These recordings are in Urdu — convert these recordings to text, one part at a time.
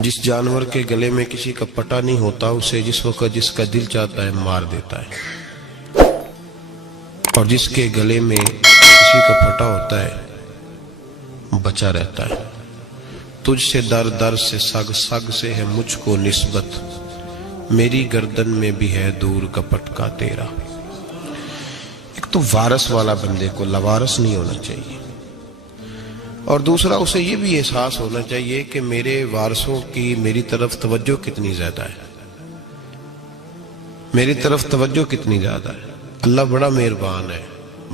جس جانور کے گلے میں کسی کا پٹا نہیں ہوتا اسے جس وقت جس کا دل چاہتا ہے مار دیتا ہے، اور جس کے گلے میں کسی کا پھٹا ہوتا ہے بچا رہتا ہے۔ تجھ سے در در سے سگ سگ سے ہے مجھ کو نسبت، میری گردن میں بھی ہے دور کا پٹکا تیرا۔ ایک تو وارث والا بندے کو لوارث نہیں ہونا چاہیے، اور دوسرا اسے یہ بھی احساس ہونا چاہیے کہ میرے وارثوں کی میری طرف توجہ کتنی زیادہ ہے، میری طرف توجہ کتنی زیادہ ہے۔ اللہ بڑا مہربان ہے،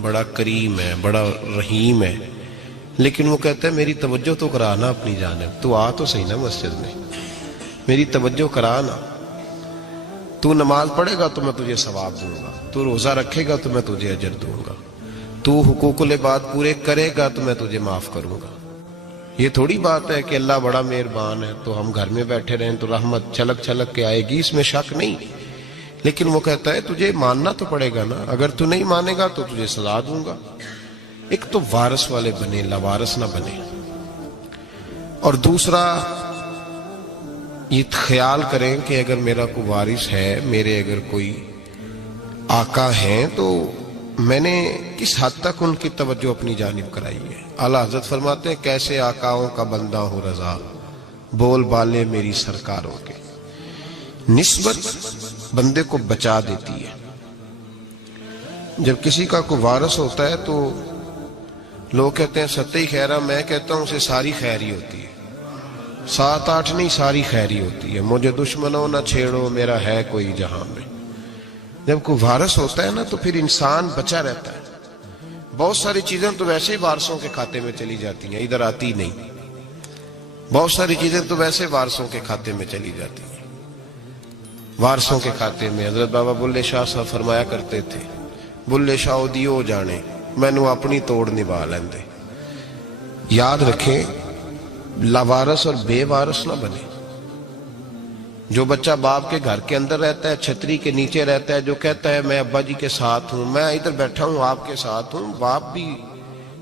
بڑا کریم ہے، بڑا رحیم ہے، لیکن وہ کہتا ہے میری توجہ تو کرانا اپنی جانب، تو آ تو صحیح نا مسجد میں، میری توجہ کرانا۔ تو نماز پڑھے گا تو میں تجھے ثواب دوں گا، تو روزہ رکھے گا تو میں تجھے اجر دوں گا، تو حقوق العباد پورے کرے گا تو میں تجھے معاف کروں گا۔ یہ تھوڑی بات ہے کہ اللہ بڑا مہربان ہے تو ہم گھر میں بیٹھے رہیں تو رحمت چھلک چھلک کے آئے گی، اس میں شک نہیں، لیکن وہ کہتا ہے تجھے ماننا تو پڑے گا نا، اگر تو نہیں مانے گا تو تجھے سزا دوں گا۔ ایک تو وارث والے بنے، لوارث نہ بنے، اور دوسرا یہ خیال کریں کہ اگر میرا کوئی وارث ہے، میرے اگر کوئی آقا ہیں تو میں نے کس حد تک ان کی توجہ اپنی جانب کرائی ہے۔ اعلیٰ حضرت فرماتے ہیں کیسے آقاؤں کا بندہ ہوں رضا، بول بالے میری سرکاروں کے۔ نسبت بندے کو بچا دیتی ہے۔ جب کسی کا کوئی وارث ہوتا ہے تو لوگ کہتے ہیں ستّی خیرہ، میں کہتا ہوں اسے ساری خیر ہی ہوتی ہے، 7-8 نہیں، ساری خیر ہی ہوتی ہے۔ مجھے دشمنوں نہ چھیڑو، میرا ہے کوئی جہاں میں۔ جب کوئی وارث ہوتا ہے نا تو پھر انسان بچا رہتا ہے۔ بہت ساری چیزیں تو ویسے ہی وارثوں کے کھاتے میں چلی جاتی ہیں، ادھر آتی نہیں۔ بہت ساری چیزیں تو ویسے وارثوں کے کھاتے میں چلی جاتی ہیں، وارثوں کے کھاتے میں۔ حضرت بابا بلے شاہ صاحب فرمایا کرتے تھے، بلے شاہ دیو جانے مینوں اپنی توڑ نبھا لیندے۔ یاد رکھیں لاوارث اور بے وارث نہ بنے۔ جو بچہ باپ کے گھر کے اندر رہتا ہے، چھتری کے نیچے رہتا ہے، جو کہتا ہے میں ابا جی کے ساتھ ہوں، میں ادھر بیٹھا ہوں آپ کے ساتھ ہوں، باپ بھی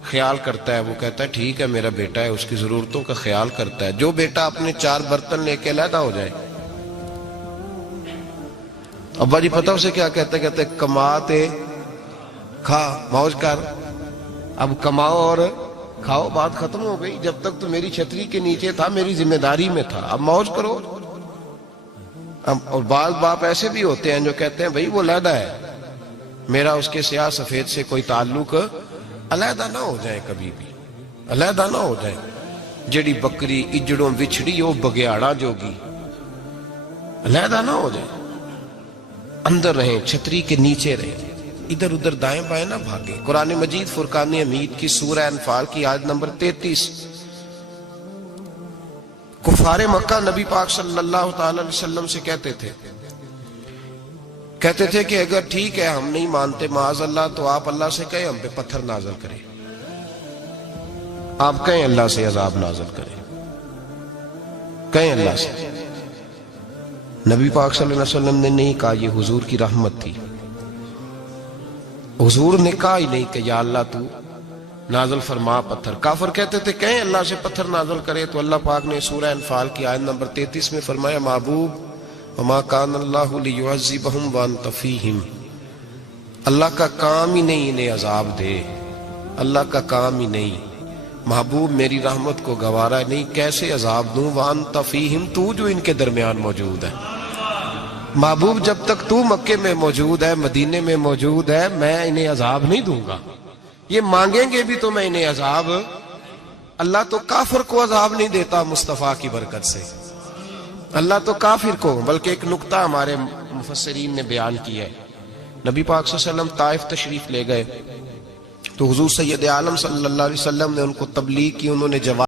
خیال کرتا ہے، وہ کہتا ہے ٹھیک ہے میرا بیٹا ہے، اس کی ضرورتوں کا خیال کرتا ہے۔ جو بیٹا اپنے 4 برتن لے کے علیحدہ ہو جائے، ابا جی پتہ اسے کیا کہتے کہتے کماتے کھا موج کر، اب کماؤ اور کھاؤ، بات ختم ہو گئی۔ جب تک تو میری چھتری کے نیچے تھا، میری ذمہ داری میں تھا، اب موج کرو۔ اور بعض باپ ایسے بھی ہوتے ہیں جو کہتے ہیں بھئی وہ علیحدہ ہے، میرا اس کے سیاہ سفید سے کوئی تعلق، علیحدہ نہ ہو جائے، کبھی بھی علیحدہ نہ ہو جائے۔ جڑی بکری اجڑوں بچھڑی وہ بگیاڑا جوگی، علیحدہ نہ ہو جائے، اندر رہیں، چھتری کے نیچے رہیں، ادھر ادھر دائیں بائیں نہ بھاگیں۔ قرآن مجید فرقان حمید کی سورہ انفال کی آیت نمبر 33، کفار مکہ نبی پاک صلی اللہ تعالی علیہ وسلم سے کہتے تھے کہ اگر ٹھیک ہے ہم نہیں مانتے معاذ اللہ تو آپ اللہ سے کہیں ہم پہ پتھر نازل کریں، آپ کہیں اللہ سے عذاب نازل کریں، کہیں اللہ سے۔ نبی پاک صلی اللہ علیہ وسلم نے نہیں کہا، یہ حضور کی رحمت تھی، حضور نے کہا ہی نہیں کہ یا اللہ تو نازل فرما پتھر۔ کافر کہتے تھے کہیں اللہ سے پتھر نازل کرے، تو اللہ پاک نے سورہ انفال کی آیت نمبر 33 میں فرمایا محبوب وما کان اللہ لیعذبہم وانت فیہم، اللہ کا کام ہی نہیں انہیں عذاب دے، اللہ کا کام ہی نہیں، محبوب میری رحمت کو گوارا نہیں، کیسے عذاب دوں، وانت فیہم، تو جو ان کے درمیان موجود ہے۔ محبوب جب تک تو مکے میں موجود ہے، مدینے میں موجود ہے، میں انہیں عذاب نہیں دوں گا، یہ مانگیں گے بھی تو میں انہیں عذاب۔ اللہ تو کافر کو عذاب نہیں دیتا مصطفیٰ کی برکت سے، اللہ تو کافر کو۔ بلکہ ایک نکتہ ہمارے مفسرین نے بیان کیا ہے، نبی پاک صلی اللہ علیہ وسلم طائف تشریف لے گئے تو حضور سید عالم صلی اللہ علیہ وسلم نے ان کو تبلیغ کی، انہوں نے جواب